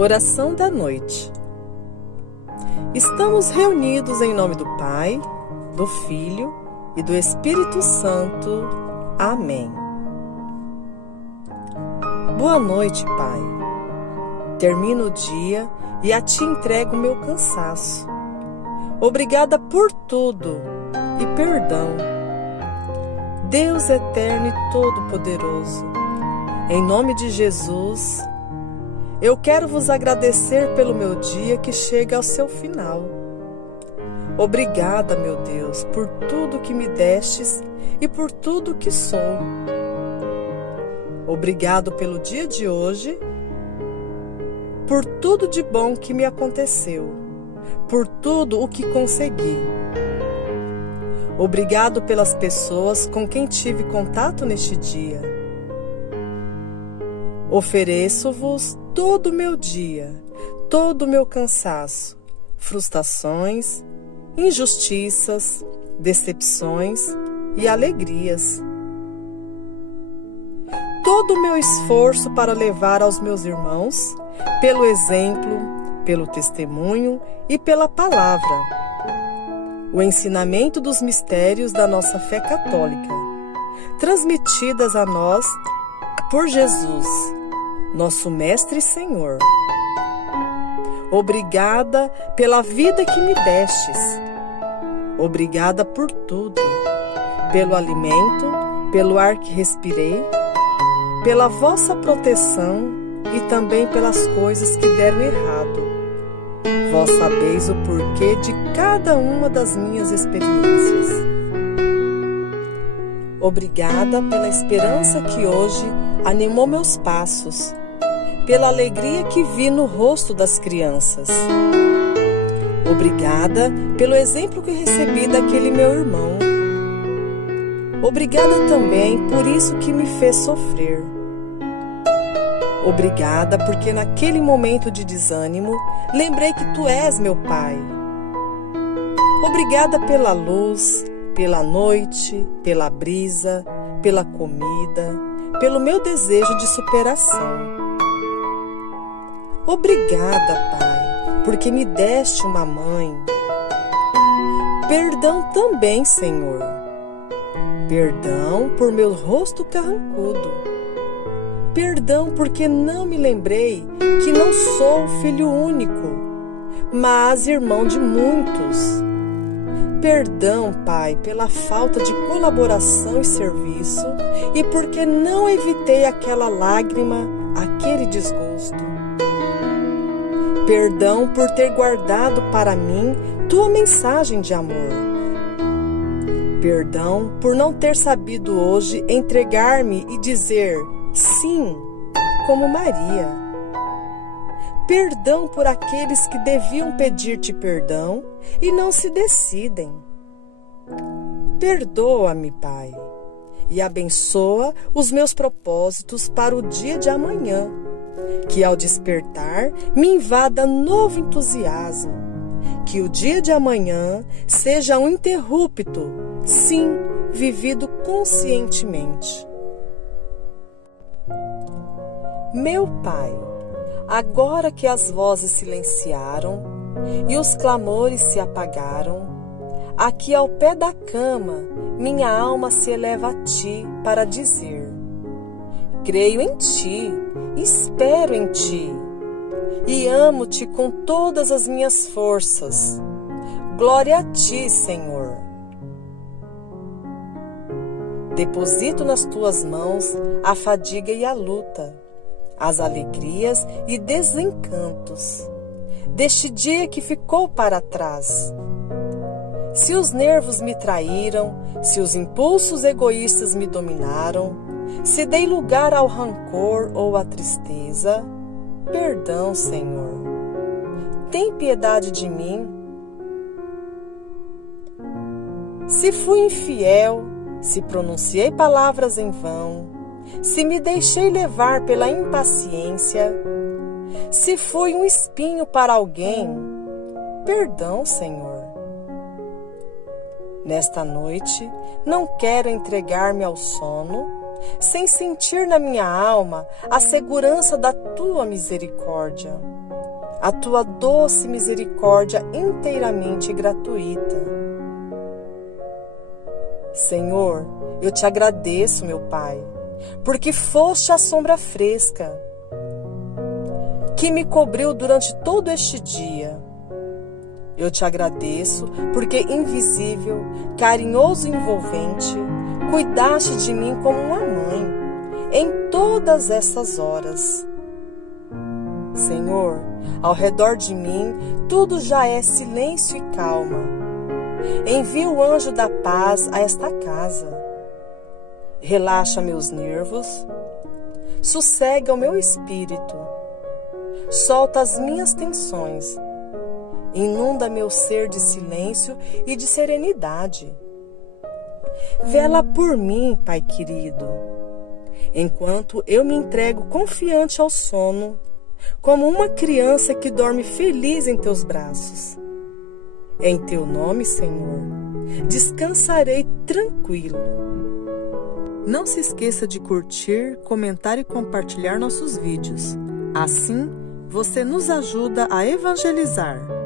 Oração da noite. Estamos reunidos em nome do Pai, do Filho e do Espírito Santo. Amém. Boa noite, Pai. Termino o dia e a Ti entrego o meu cansaço. Obrigada por tudo e perdão. Deus eterno e todo-poderoso, em nome de Jesus, eu quero vos agradecer pelo meu dia que chega ao seu final. Obrigada, meu Deus, por tudo que me destes e por tudo que sou. Obrigado pelo dia de hoje, por tudo de bom que me aconteceu, por tudo o que consegui. Obrigado pelas pessoas com quem tive contato neste dia. Ofereço-vos todo o meu dia, todo o meu cansaço, frustrações, injustiças, decepções e alegrias. Todo o meu esforço para levar aos meus irmãos, pelo exemplo, pelo testemunho e pela palavra, o ensinamento dos mistérios da nossa fé católica, transmitidas a nós por Jesus, nosso Mestre e Senhor. Obrigada pela vida que me destes. Obrigada por tudo, pelo alimento, pelo ar que respirei, pela vossa proteção e também pelas coisas que deram errado. Vós sabeis o porquê de cada uma das minhas experiências. Obrigada pela esperança que hoje animou meus passos, pela alegria que vi no rosto das crianças. Obrigada pelo exemplo que recebi daquele meu irmão. Obrigada também por isso que me fez sofrer. Obrigada porque naquele momento de desânimo, lembrei que Tu és meu Pai. Obrigada pela luz, pela noite, pela brisa, pela comida, pelo meu desejo de superação. Obrigada, Pai, porque me deste uma mãe. Perdão também, Senhor. Perdão por meu rosto carrancudo. Perdão porque não me lembrei que não sou filho único, mas irmão de muitos. Perdão, Pai, pela falta de colaboração e serviço e porque não evitei aquela lágrima, aquele desgosto. Perdão por ter guardado para mim Tua mensagem de amor. Perdão por não ter sabido hoje entregar-me e dizer sim, como Maria. Perdão por aqueles que deviam pedir-te perdão e não se decidem. Perdoa-me, Pai, e abençoa os meus propósitos para o dia de amanhã, que ao despertar me invada novo entusiasmo, que o dia de amanhã seja um interrupto, sim, vivido conscientemente. Meu Pai, agora que as vozes silenciaram e os clamores se apagaram, aqui ao pé da cama minha alma se eleva a Ti para dizer: creio em Ti, espero em Ti e amo-Te com todas as minhas forças. Glória a Ti, Senhor. Deposito nas Tuas mãos a fadiga e a luta, as alegrias e desencantos deste dia que ficou para trás. Se os nervos me traíram, se os impulsos egoístas me dominaram, se dei lugar ao rancor ou à tristeza, perdão, Senhor. Tem piedade de mim. Se fui infiel, se pronunciei palavras em vão, se me deixei levar pela impaciência, se fui um espinho para alguém, perdão, Senhor. Nesta noite, não quero entregar-me ao sono, sem sentir na minha alma a segurança da Tua misericórdia. a tua doce misericórdia inteiramente gratuita. Senhor, eu te agradeço, meu Pai, porque foste a sombra fresca que me cobriu durante todo este dia. Eu te agradeço porque invisível, carinhoso e envolvente, cuidaste de mim como uma mãe em todas essas horas. Senhor, ao redor de mim tudo já é silêncio e calma. Envia o anjo da paz a esta casa. Relaxa meus nervos, sossega o meu espírito, solta as minhas tensões, inunda meu ser de silêncio e de serenidade. Vela por mim, Pai querido, enquanto eu me entrego confiante ao sono, como uma criança que dorme feliz em teus braços. Em teu nome, Senhor, descansarei tranquilo. Não se esqueça de curtir, comentar e compartilhar nossos vídeos. Assim, você nos ajuda a evangelizar.